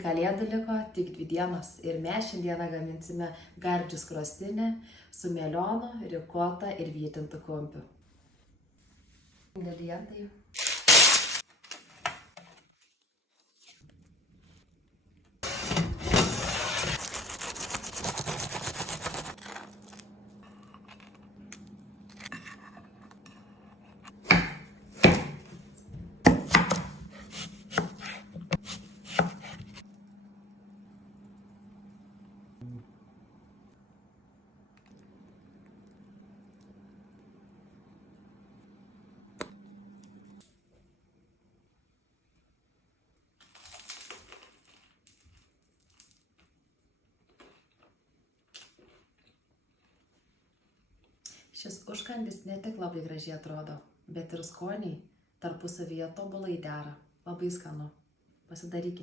Kalėdų liko tik 2 dienos ir mes šiandieną gaminsime gardžių skruostinę su melionu, rikota ir vytintu kumpiu. Ingredientai. Šis užkandis ne tik labai gražiai atrodo, bet ir skoniai tarpusavyje tobulai dera. Labai skanu. Pasidarykite.